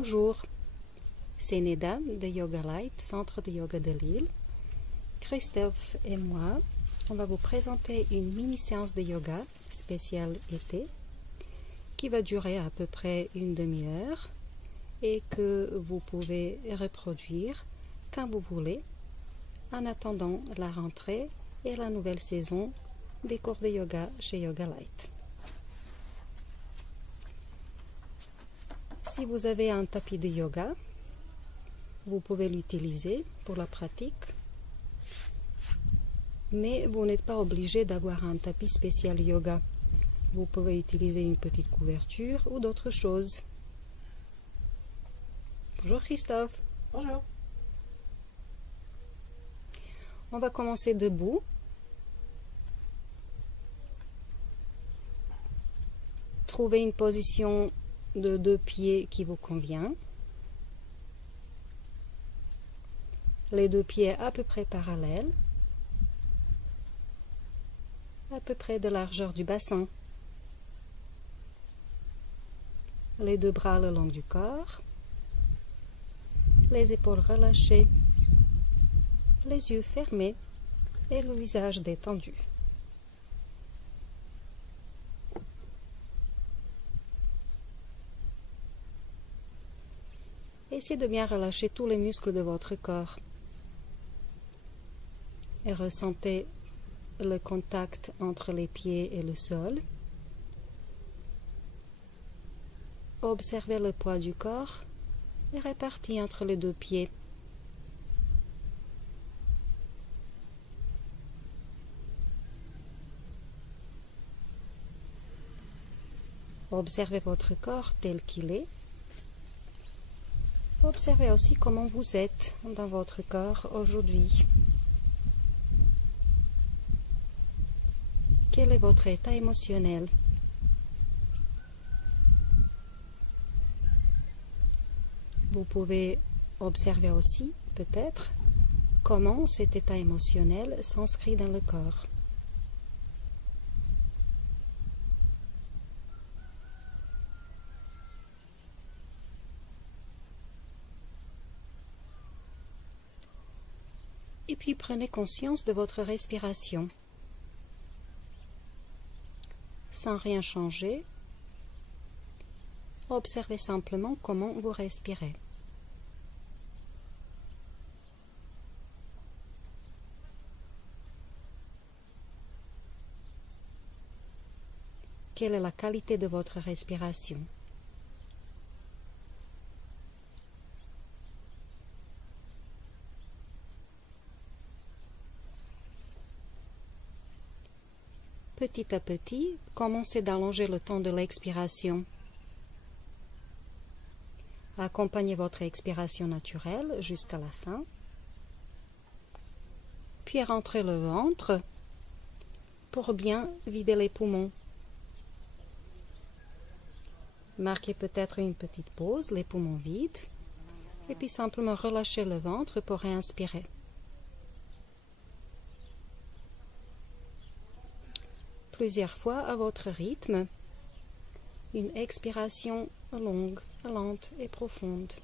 Bonjour, c'est Neda de Yoga Light, centre de yoga de Lille. Christophe et moi, on va vous présenter une mini-séance de yoga spéciale été qui va durer à peu près une demi-heure et que vous pouvez reproduire quand vous voulez en attendant la rentrée et la nouvelle saison des cours de yoga chez Yoga Light. Si vous avez un tapis de yoga, vous pouvez l'utiliser pour la pratique, mais vous n'êtes pas obligé d'avoir un tapis spécial yoga. Vous pouvez utiliser une petite couverture ou d'autres choses. Bonjour Christophe. Bonjour. On va commencer debout. Trouvez une position de 2 pieds qui vous convient. Les 2 pieds à peu près parallèles, à peu près de largeur du bassin. Les 2 bras le long du corps, les épaules relâchées, les yeux fermés et le visage détendu. Essayez de bien relâcher tous les muscles de votre corps et ressentez le contact entre les pieds et le sol. Observez le poids du corps et réparti entre les 2 pieds. Observez votre corps tel qu'il est. Observez aussi comment vous êtes dans votre corps aujourd'hui. Quel est votre état émotionnel? Vous pouvez observer aussi, peut-être, comment cet état émotionnel s'inscrit dans le corps. Et puis prenez conscience de votre respiration. Sans rien changer, observez simplement comment vous respirez. Quelle est la qualité de votre respiration? Petit à petit, commencez d'allonger le temps de l'expiration. Accompagnez votre expiration naturelle jusqu'à la fin. Puis rentrez le ventre pour bien vider les poumons. Marquez peut-être une petite pause, les poumons vides, et puis simplement relâchez le ventre pour réinspirer. Plusieurs fois à votre rythme, une expiration longue, lente et profonde.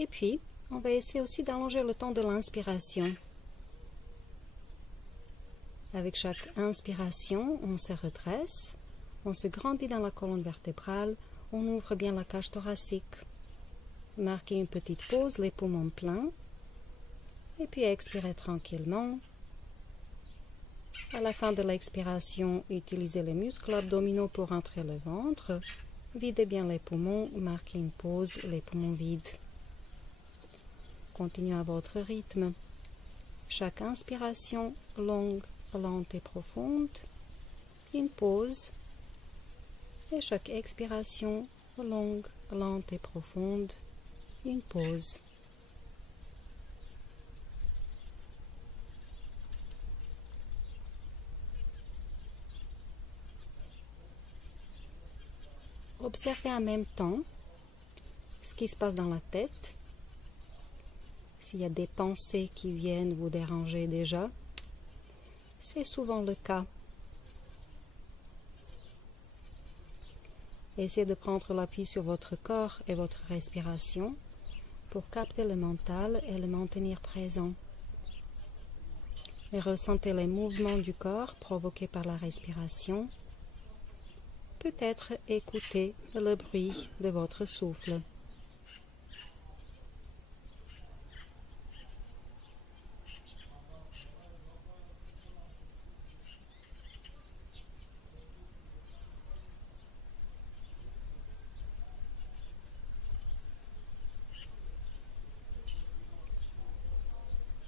Et puis, on va essayer aussi d'allonger le temps de l'inspiration. Avec chaque inspiration, on se redresse, on se grandit dans la colonne vertébrale, on ouvre bien la cage thoracique. Marquez une petite pause, les poumons pleins, et puis expirez tranquillement. À la fin de l'expiration, utilisez les muscles abdominaux pour rentrer le ventre. Videz bien les poumons, marquez une pause, les poumons vides. Continuez à votre rythme. Chaque inspiration longue, lente et profonde. Une pause. Et chaque expiration longue, lente et profonde. Une pause. Observez en même temps ce qui se passe dans la tête. S'il y a des pensées qui viennent vous déranger déjà, c'est souvent le cas. Essayez de prendre l'appui sur votre corps et votre respiration pour capter le mental et le maintenir présent. Et ressentez les mouvements du corps provoqués par la respiration. Peut-être écoutez le bruit de votre souffle.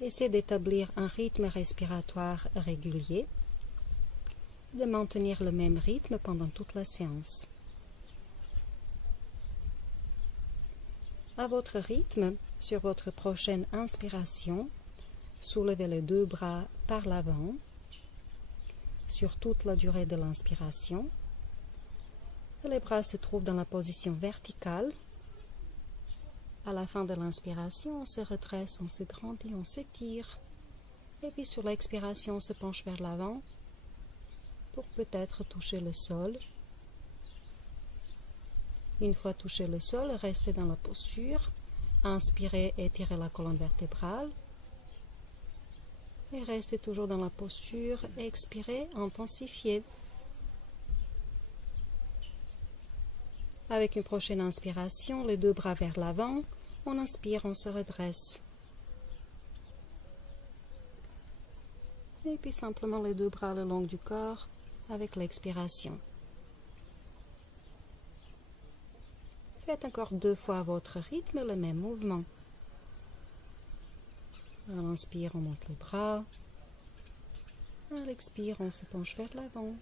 Essayez d'établir un rythme respiratoire régulier, de maintenir le même rythme pendant toute la séance. À votre rythme, sur votre prochaine inspiration, soulevez les deux bras par l'avant sur toute la durée de l'inspiration. Les bras se trouvent dans la position verticale. À la fin de l'inspiration, on se redresse, on se grandit, on s'étire. Et puis sur l'expiration, on se penche vers l'avant pour peut-être toucher le sol. Une fois touché le sol, restez dans la posture. Inspirez, étirez la colonne vertébrale. Et restez toujours dans la posture. Expirez, intensifiez. Avec une prochaine inspiration, les deux bras vers l'avant. On inspire, on se redresse. Et puis simplement les deux bras le long du corps avec l'expiration. Faites encore 2 fois à votre rythme le même mouvement. À l'inspire, on monte les bras. À l'expire, on se penche vers l'avant.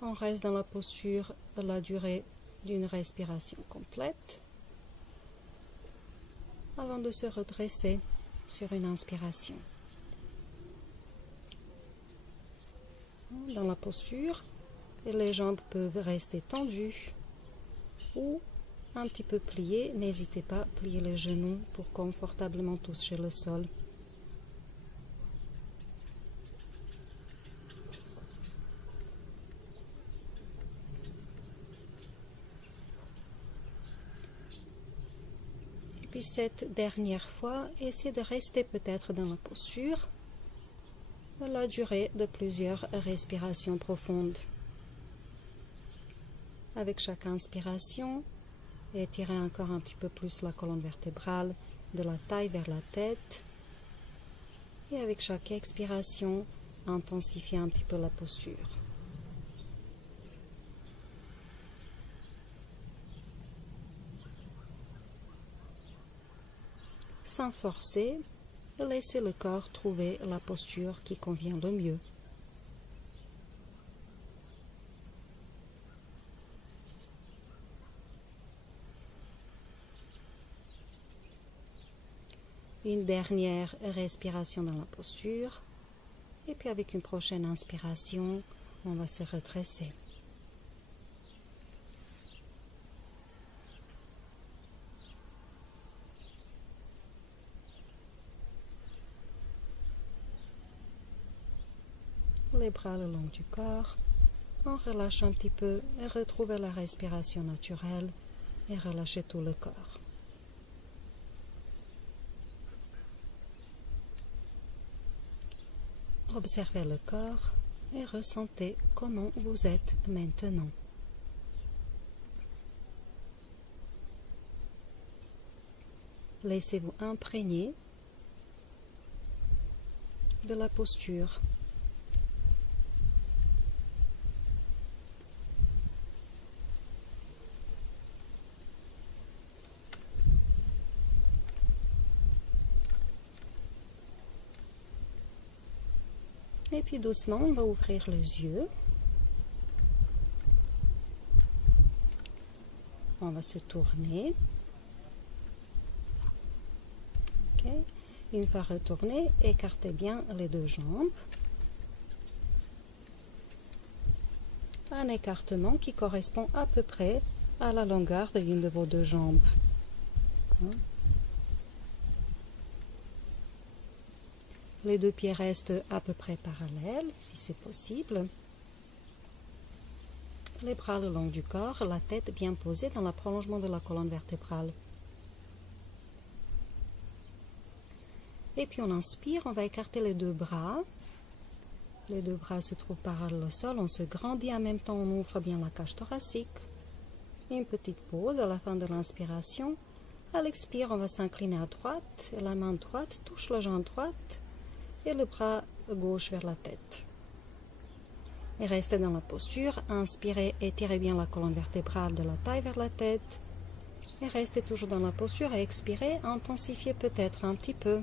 On reste dans la posture à la durée d'une respiration complète avant de se redresser sur une inspiration. Dans la posture, les jambes peuvent rester tendues ou un petit peu pliées. N'hésitez pas à plier les genoux pour confortablement toucher le sol. Et puis cette dernière fois, essayez de rester peut-être dans la posture à la durée de plusieurs respirations profondes. Avec chaque inspiration, étirez encore un petit peu plus la colonne vertébrale de la taille vers la tête. Et avec chaque expiration, intensifiez un petit peu la posture. Sans forcer, laissez le corps trouver la posture qui convient le mieux. Une dernière respiration dans la posture. Et puis avec une prochaine inspiration, on va se redresser. Les bras le long du corps. On relâche un petit peu et retrouvez la respiration naturelle et relâchez tout le corps. Observez le corps et ressentez comment vous êtes maintenant. Laissez-vous imprégner de la posture. Et puis doucement, on va ouvrir les yeux. On va se tourner. Ok. Une fois retourné, écartez bien les deux jambes. un écartement qui correspond à peu près à la longueur de l'une de vos deux jambes. Les deux pieds restent à peu près parallèles, si c'est possible. Les bras le long du corps, la tête bien posée dans le prolongement de la colonne vertébrale. Et puis on inspire, on va écarter les deux bras. Les deux bras se trouvent parallèles au sol, on se grandit en même temps, on ouvre bien la cage thoracique. Une petite pause à la fin de l'inspiration. À l'expire, on va s'incliner à droite, et la main droite touche la jambe droite et le bras gauche vers la tête. Et restez dans la posture, inspirez, étirez bien la colonne vertébrale de la taille vers la tête. Et restez toujours dans la posture et expirez, intensifiez peut-être un petit peu.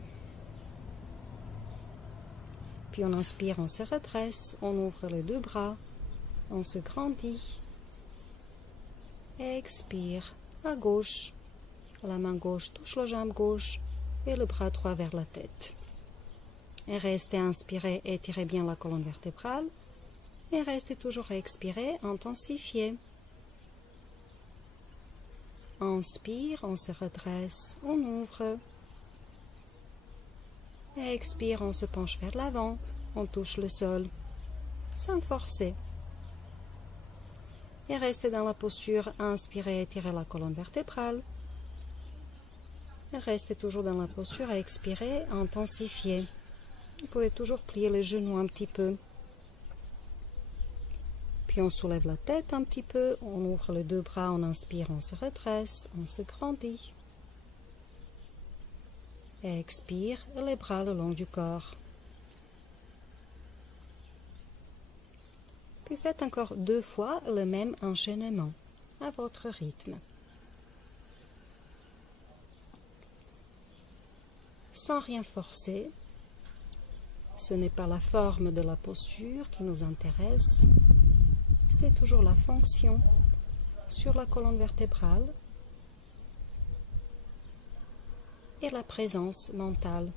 Puis on inspire, on se redresse, on ouvre les deux bras, on se grandit. Expire, à gauche. La main gauche touche la jambe gauche et le bras droit vers la tête. Et restez inspiré, étirez bien la colonne vertébrale. Et restez toujours à expirer, intensifiez. Inspire, on se redresse, on ouvre. Expire, on se penche vers l'avant, on touche le sol, sans forcer. Et restez dans la posture, inspirez, étirez la colonne vertébrale. Et restez toujours dans la posture, expirez, intensifiez. Vous pouvez toujours plier les genoux un petit peu. Puis on soulève la tête un petit peu, on ouvre les deux bras, on inspire, on se redresse, on se grandit. Et expire, les bras le long du corps. Puis faites encore 2 fois le même enchaînement, à votre rythme. Sans rien forcer, ce n'est pas la forme de la posture qui nous intéresse, c'est toujours la fonction sur la colonne vertébrale et la présence mentale.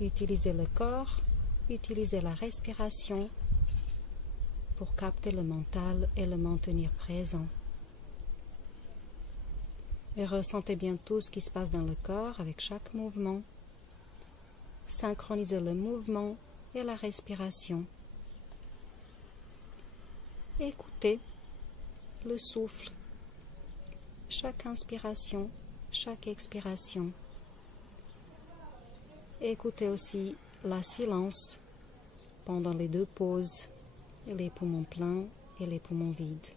Utilisez le corps, utilisez la respiration pour capter le mental et le maintenir présent. Et ressentez bien tout ce qui se passe dans le corps avec chaque mouvement. Synchronisez le mouvement et la respiration. Écoutez le souffle, chaque inspiration, chaque expiration. Écoutez aussi la silence pendant les 2 pauses, les poumons pleins et les poumons vides.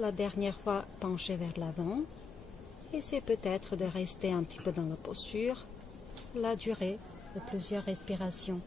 La dernière fois, penchez vers l'avant. Essayez peut-être de rester un petit peu dans la posture, la durée de plusieurs respirations.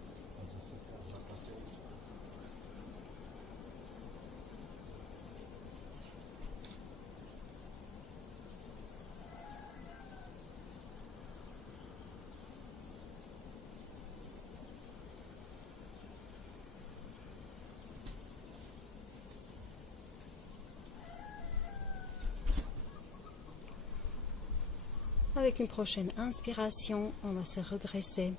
Avec une prochaine inspiration, on va se redresser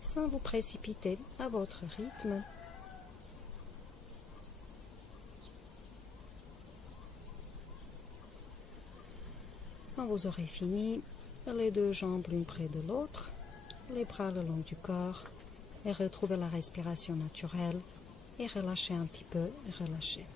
sans vous précipiter à votre rythme. Quand vous aurez fini, les 2 jambes l'une près de l'autre, les bras le long du corps et retrouvez la respiration naturelle et relâchez un petit peu, relâchez.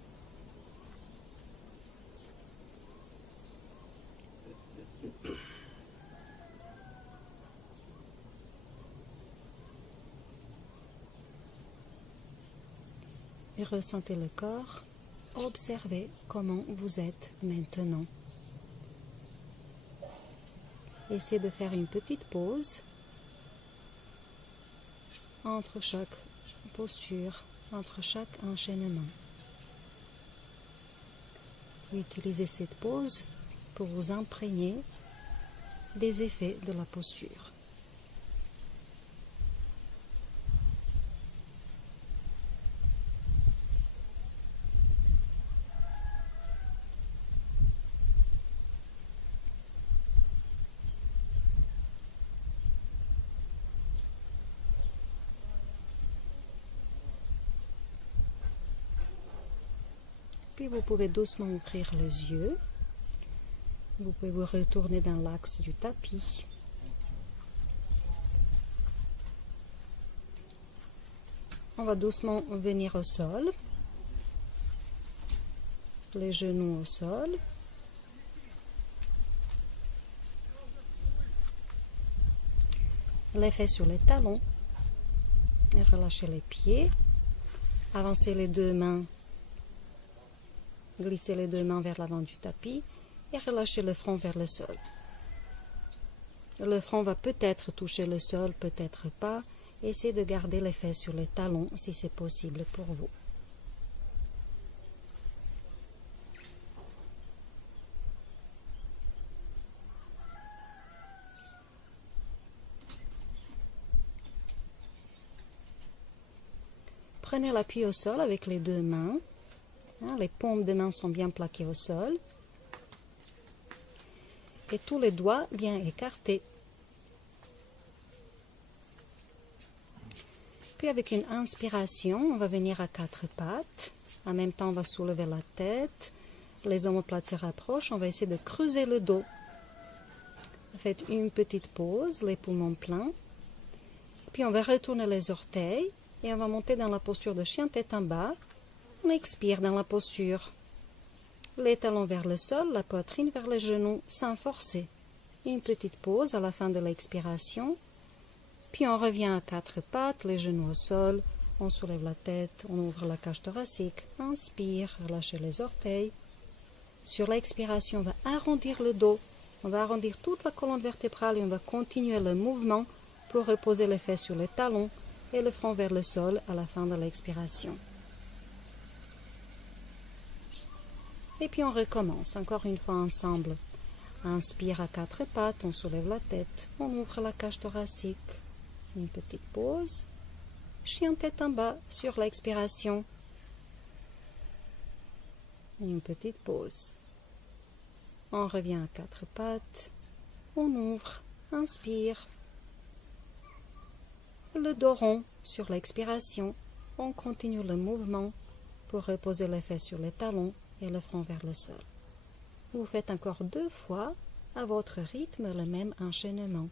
Et ressentez le corps, observez comment vous êtes maintenant. Essayez de faire une petite pause entre chaque posture, entre chaque enchaînement. Utilisez cette pause pour vous imprégner des effets de la posture. Puis vous pouvez doucement ouvrir les yeux. Vous pouvez vous retourner dans l'axe du tapis. On va doucement venir au sol. Les genoux au sol. Les fesses sur les talons. Et relâchez les pieds. Avancez les deux mains. Glissez les deux mains vers l'avant du tapis et relâchez le front vers le sol. Le front va peut-être toucher le sol, peut-être pas. Essayez de garder les fesses sur les talons si c'est possible pour vous. Prenez l'appui au sol avec les deux mains. Les paumes des mains sont bien plaquées au sol. Et tous les doigts bien écartés. Puis avec une inspiration, on va venir à quatre pattes. En même temps, on va soulever la tête. Les omoplates se rapprochent. On va essayer de creuser le dos. Faites une petite pause, les poumons pleins. Puis on va retourner les orteils et on va monter dans la posture de chien tête en bas. On expire dans la posture. Les talons vers le sol, la poitrine vers les genoux, sans forcer. Une petite pause à la fin de l'expiration. Puis on revient à quatre pattes, les genoux au sol. On soulève la tête, on ouvre la cage thoracique. Inspire, relâchez les orteils. Sur l'expiration, on va arrondir le dos. On va arrondir toute la colonne vertébrale et on va continuer le mouvement pour reposer les fesses sur les talons et le front vers le sol à la fin de l'expiration. Et puis on recommence, encore une fois ensemble. Inspire à quatre pattes, on soulève la tête, on ouvre la cage thoracique. Une petite pause. Chien tête en bas sur l'expiration. Une petite pause. On revient à quatre pattes. On ouvre, inspire. Le dos rond sur l'expiration. On continue le mouvement pour reposer les fesses sur les talons et le front vers le sol. Vous faites encore 2 fois à votre rythme le même enchaînement.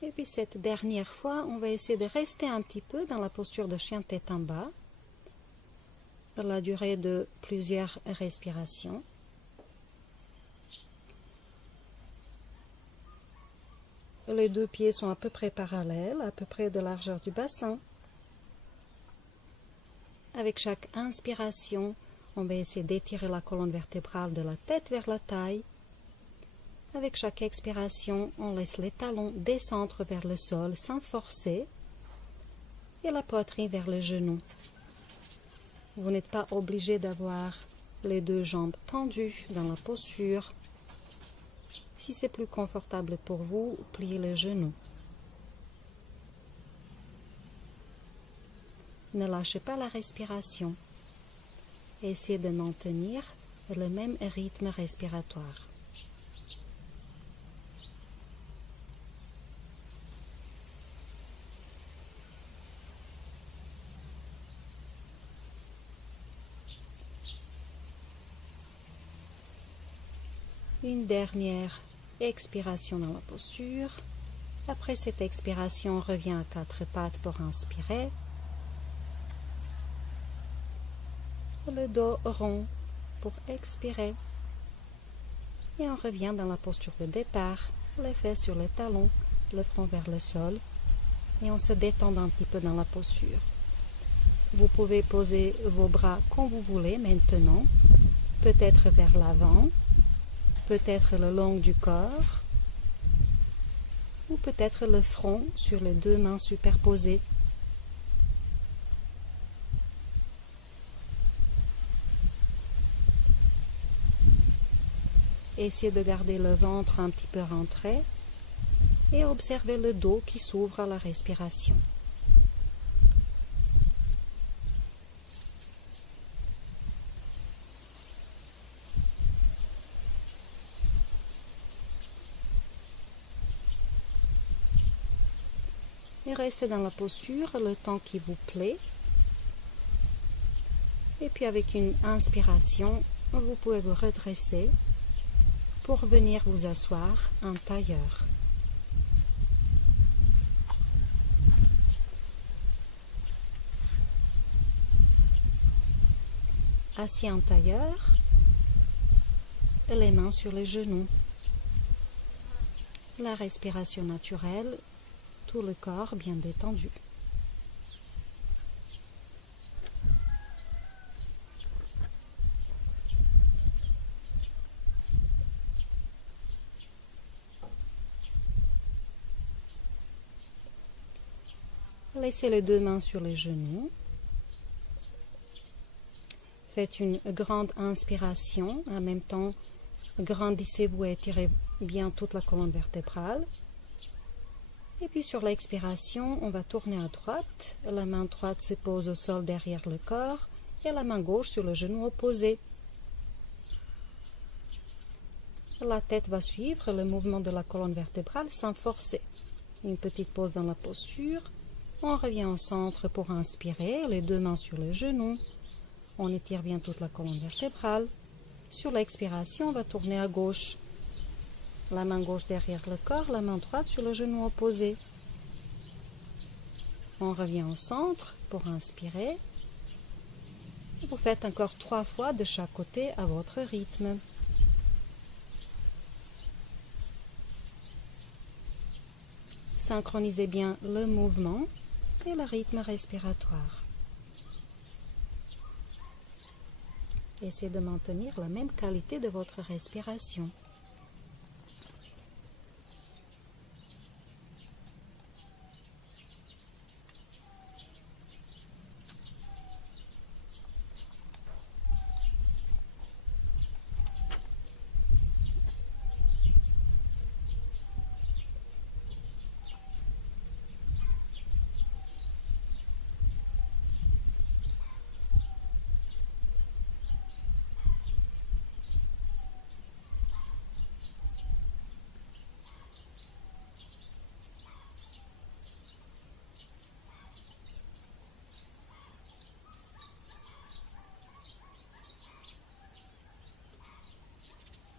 Et puis cette dernière fois, on va essayer de rester un petit peu dans la posture de chien tête en bas, pour la durée de plusieurs respirations. Les 2 pieds sont à peu près parallèles, à peu près de largeur du bassin. Avec chaque inspiration, on va essayer d'étirer la colonne vertébrale de la tête vers la taille. Avec chaque expiration, on laisse les talons descendre vers le sol sans forcer et la poitrine vers le genou. Vous n'êtes pas obligé d'avoir les 2 jambes tendues dans la posture. Si c'est plus confortable pour vous, pliez les genoux. Ne lâchez pas la respiration. Essayez de maintenir le même rythme respiratoire. Une dernière expiration dans la posture. Après cette expiration, on revient à quatre pattes pour inspirer. Le dos rond pour expirer. Et on revient dans la posture de départ, les fesses sur les talons, le front vers le sol. Et on se détend un petit peu dans la posture. Vous pouvez poser vos bras comme vous voulez maintenant, peut-être vers l'avant, peut-être le long du corps, ou peut-être le front sur les deux mains superposées. Essayez de garder le ventre un petit peu rentré et observez le dos qui s'ouvre à la respiration. Et restez dans la posture le temps qui vous plaît. Et puis avec une inspiration, vous pouvez vous redresser pour venir vous asseoir en tailleur. Assis en tailleur, les mains sur les genoux. La respiration naturelle, tout le corps bien détendu. Laissez les deux mains sur les genoux. Faites une grande inspiration. En même temps, grandissez-vous et étirez bien toute la colonne vertébrale. Et puis sur l'expiration, on va tourner à droite. La main droite se pose au sol derrière le corps et la main gauche sur le genou opposé. La tête va suivre le mouvement de la colonne vertébrale sans forcer. Une petite pause dans la posture. On revient au centre pour inspirer, les deux mains sur les genoux. On étire bien toute la colonne vertébrale. Sur l'expiration, on va tourner à gauche. La main gauche derrière le corps, la main droite sur le genou opposé. On revient au centre pour inspirer. Vous faites encore 3 fois de chaque côté à votre rythme. Synchronisez bien le mouvement et le rythme respiratoire. Essayez de maintenir la même qualité de votre respiration.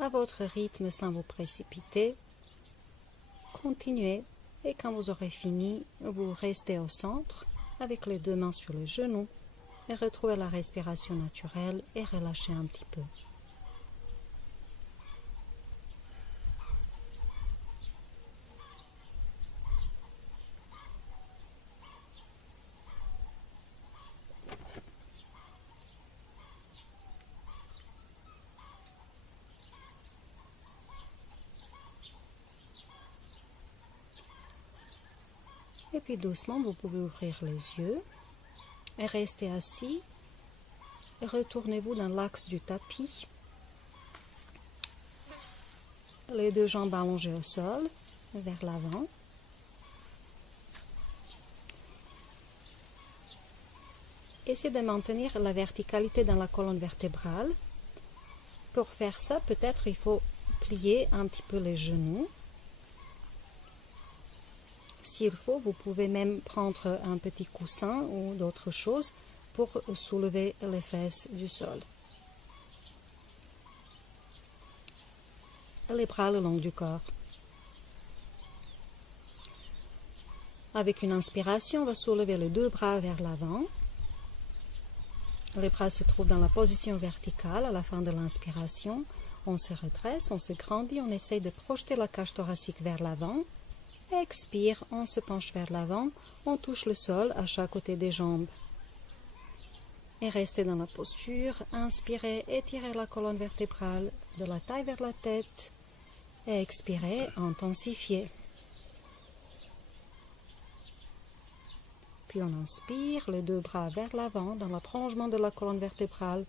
À votre rythme sans vous précipiter, continuez et quand vous aurez fini, vous restez au centre avec les deux mains sur les genoux et retrouvez la respiration naturelle et relâchez un petit peu. Et puis doucement, vous pouvez ouvrir les yeux et rester assis. Retournez-vous dans l'axe du tapis. Les deux jambes allongées au sol, vers l'avant. essayez de maintenir la verticalité dans la colonne vertébrale. Pour faire ça, peut-être il faut plier un petit peu les genoux. S'il faut, vous pouvez même prendre un petit coussin ou d'autres choses pour soulever les fesses du sol. Les bras le long du corps. Avec une inspiration, on va soulever les deux bras vers l'avant. Les bras se trouvent dans la position verticale à la fin de l'inspiration. On se redresse, on se grandit, on essaye de projeter la cage thoracique vers l'avant. Expire, on se penche vers l'avant, on touche le sol à chaque côté des jambes. Et restez dans la posture. Inspirez, étirez la colonne vertébrale de la taille vers la tête. Et expirez, intensifiez. Puis on inspire, les deux bras vers l'avant, dans le prolongement de la colonne vertébrale.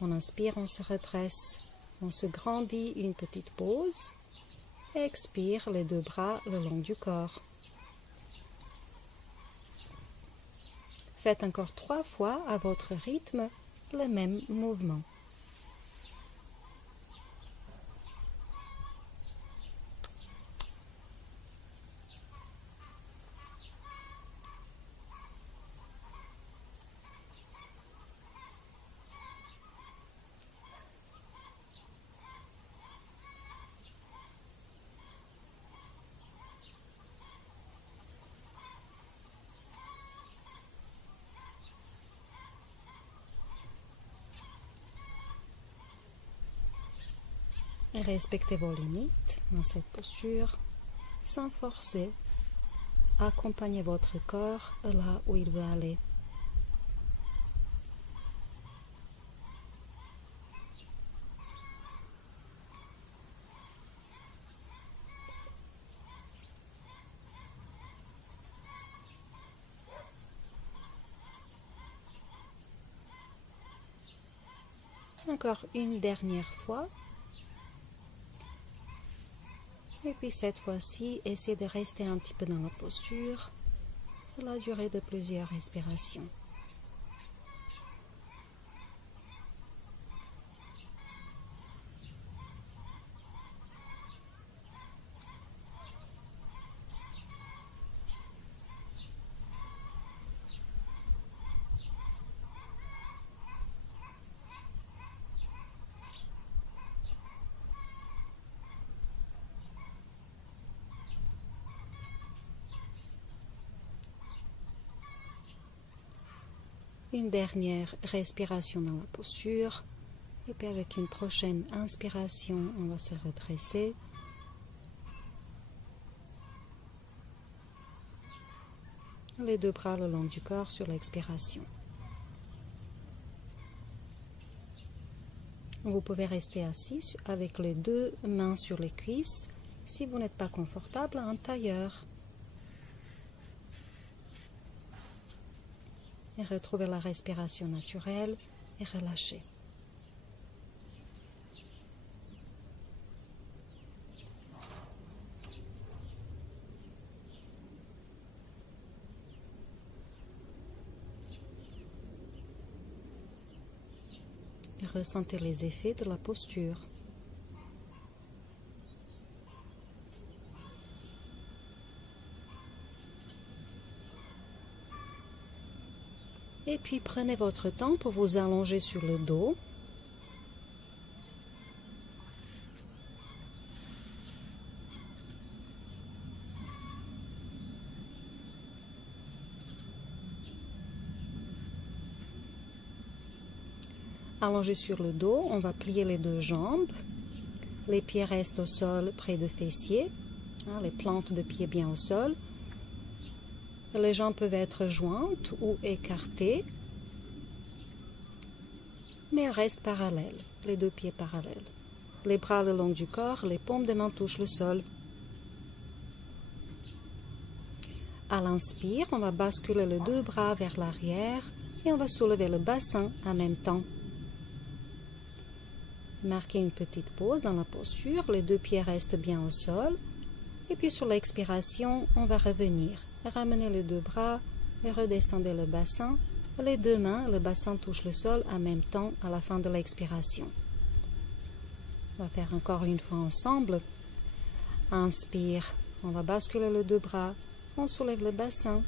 On inspire, on se redresse, on se grandit, une petite pause. Expire, les deux bras le long du corps. Faites encore 3 fois à votre rythme le même mouvement. Respectez vos limites dans cette posture, sans forcer. Accompagnez votre corps là où il veut aller. Encore une dernière fois. Et puis cette fois-ci, essayez de rester un petit peu dans la posture pour la durée de plusieurs respirations. Une dernière respiration dans la posture. Et puis avec une prochaine inspiration, on va se redresser. Les deux bras le long du corps sur l'expiration. Vous pouvez rester assis avec les deux mains sur les cuisses. Si vous n'êtes pas confortable, un tailleur. Et retrouvez la respiration naturelle et relâchez. Et ressentez les effets de la posture. Et puis prenez votre temps pour vous allonger sur le dos. Allongé sur le dos, on va plier les deux jambes. Les pieds restent au sol près des fessiers, les plantes de pieds bien au sol. Les jambes peuvent être jointes ou écartées, mais elles restent parallèles, les deux pieds parallèles. Les bras le long du corps, les paumes des mains touchent le sol. À l'inspire, on va basculer les deux bras vers l'arrière et on va soulever le bassin en même temps. Marquez une petite pause dans la posture, les deux pieds restent bien au sol. Et puis sur l'expiration, on va revenir. Ramenez les deux bras et redescendez le bassin Les deux mains, le bassin touche le sol en même temps à la fin de l'expiration. On va faire encore une fois ensemble. Inspire, on va basculer les deux bras, on soulève le bassin.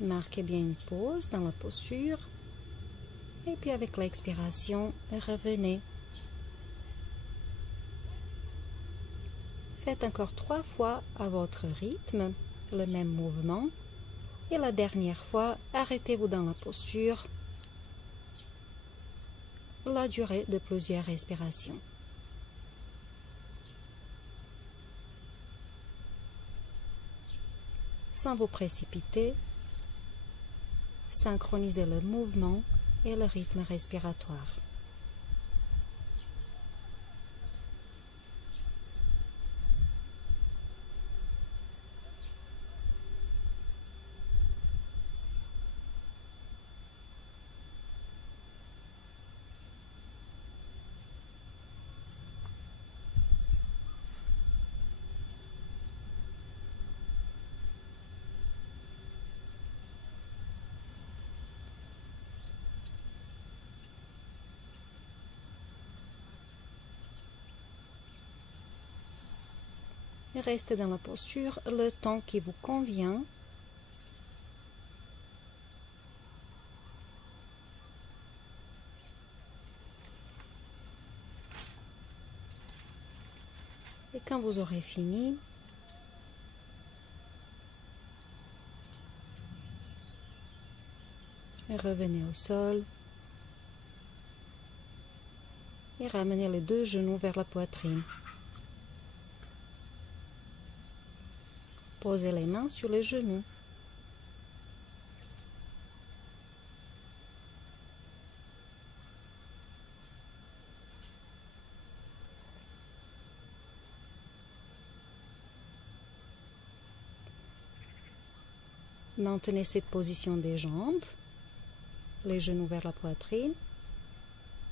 Marquez bien une pause dans la posture. Et puis avec l'expiration, revenez. Faites encore 3 fois à votre rythme le même mouvement. Et la dernière fois, arrêtez-vous dans la posture la durée de plusieurs respirations. Sans vous précipiter, synchronisez le mouvement et le rythme respiratoire. Et restez dans la posture le temps qui vous convient. Et quand vous aurez fini, revenez au sol et ramenez les deux genoux vers la poitrine. Posez les mains sur les genoux. Maintenez cette position des jambes, les genoux vers la poitrine.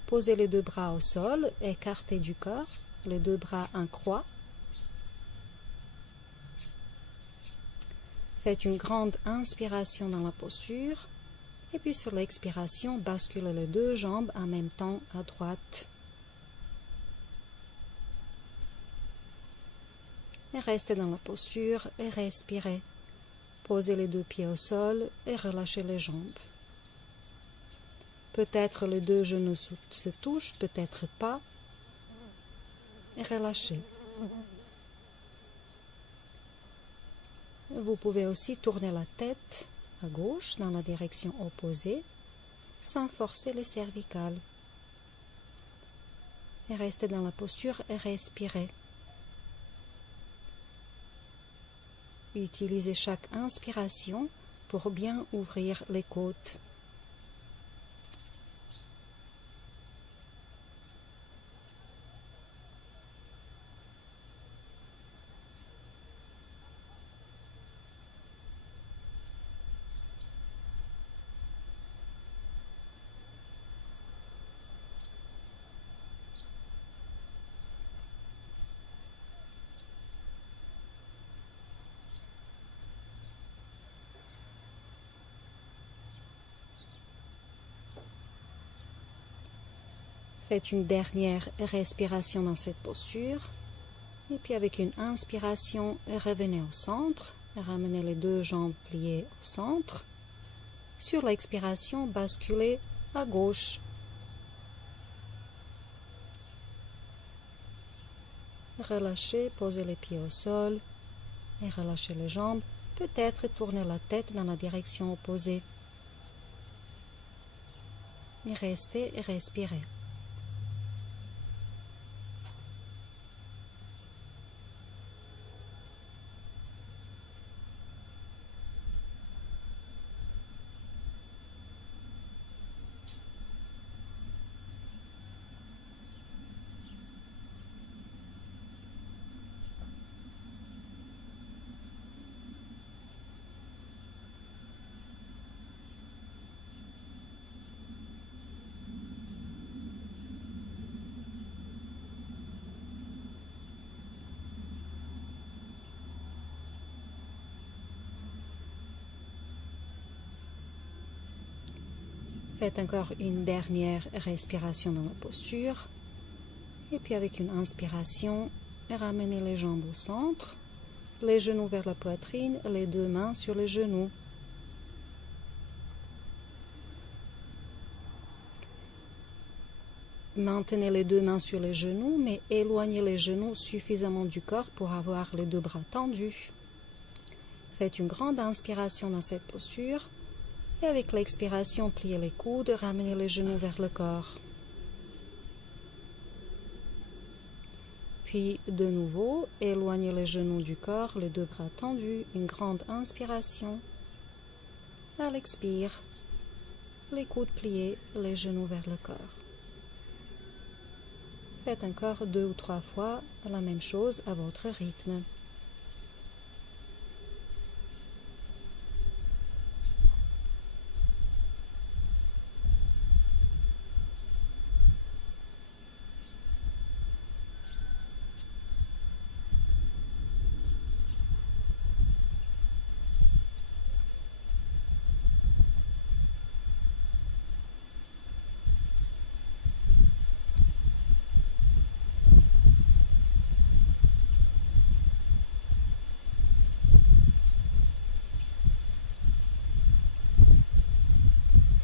Posez les deux bras au sol, écartés du corps, les deux bras en croix. Faites une grande inspiration dans la posture et puis sur l'expiration, basculez les deux jambes en même temps à droite. Et restez dans la posture et respirez. Posez les deux pieds au sol et relâchez les jambes. Peut-être les deux genoux se touchent, peut-être pas. Et relâchez. Vous pouvez aussi tourner la tête à gauche dans la direction opposée sans forcer les cervicales. Et restez dans la posture et respirez. Utilisez chaque inspiration pour bien ouvrir les côtes. Faites une dernière respiration dans cette posture. Et puis avec une inspiration, revenez au centre. Ramenez les deux jambes pliées au centre. Sur l'expiration, basculez à gauche. Relâchez, posez les pieds au sol et relâchez les jambes. Peut-être tournez la tête dans la direction opposée. Et restez et respirez. Faites encore une dernière respiration dans la posture. Et puis avec une inspiration, ramenez les jambes au centre, les genoux vers la poitrine, les deux mains sur les genoux. Maintenez les deux mains sur les genoux, mais éloignez les genoux suffisamment du corps pour avoir les deux bras tendus. Faites une grande inspiration dans cette posture et avec l'expiration, pliez les coudes, ramenez les genoux vers le corps. Puis de nouveau, éloignez les genoux du corps, les deux bras tendus, une grande inspiration. À l'expire, les coudes pliés, les genoux vers le corps. Faites encore 2 ou 3 fois la même chose à votre rythme.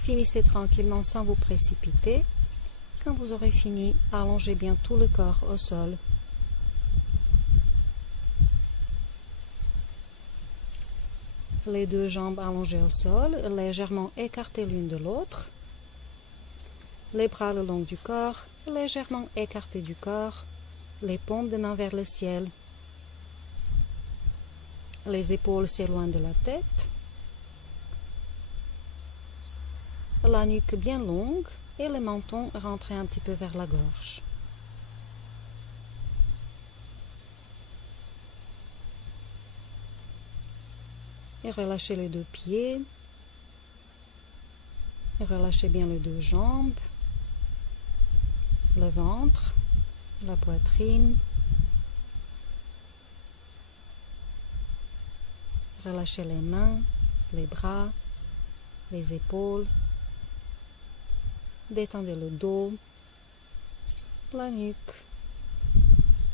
Finissez tranquillement sans vous précipiter. Quand vous aurez fini, allongez bien tout le corps au sol. Les deux jambes allongées au sol, légèrement écartées l'une de l'autre. Les bras le long du corps, légèrement écartés du corps. Les paumes de main vers le ciel. Les épaules s'éloignent de la tête. La nuque bien longue et le menton rentré un petit peu vers la gorge. Et relâchez les deux pieds. Et relâchez bien les deux jambes, le ventre, la poitrine. Relâchez les mains, les bras, les épaules. Détendez le dos, la nuque,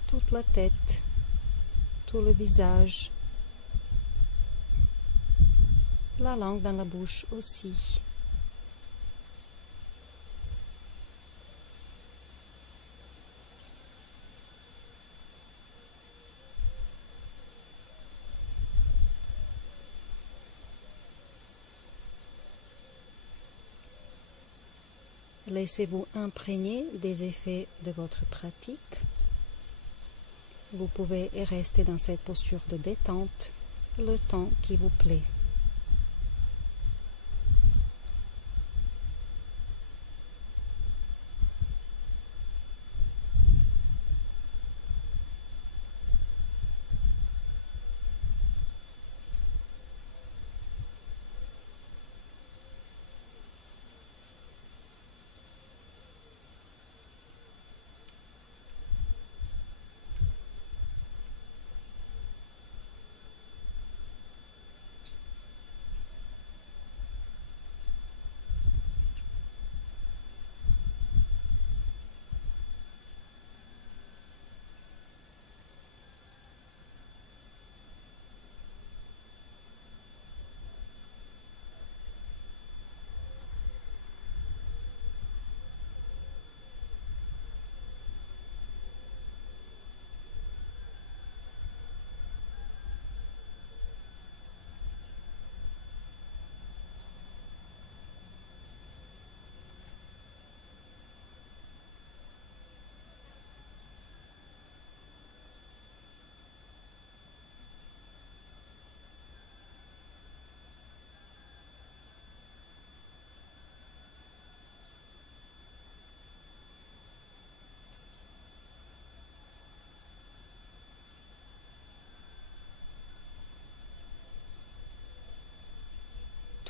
toute la tête, tout le visage, la langue dans la bouche aussi. Laissez-vous imprégner des effets de votre pratique. Vous pouvez rester dans cette posture de détente le temps qui vous plaît.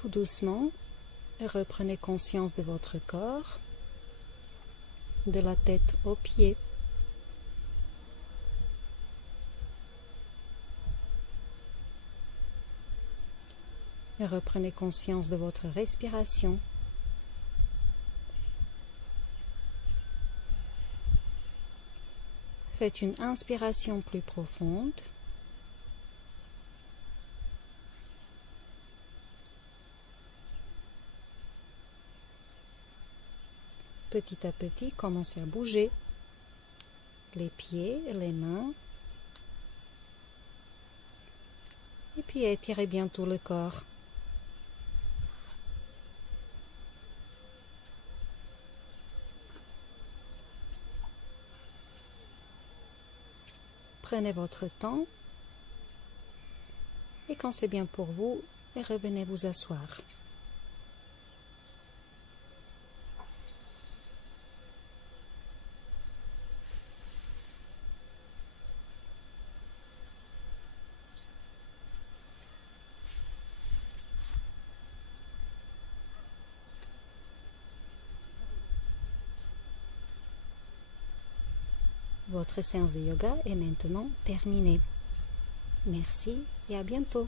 Tout doucement, reprenez conscience de votre corps, de la tête aux pieds. Et reprenez conscience de votre respiration. Faites une inspiration plus profonde. Petit à petit, commencez à bouger les pieds et les mains. Et puis étirez bien tout le corps. Prenez votre temps et quand c'est bien pour vous, revenez vous asseoir. Votre séance de yoga est maintenant terminée. Merci et à bientôt.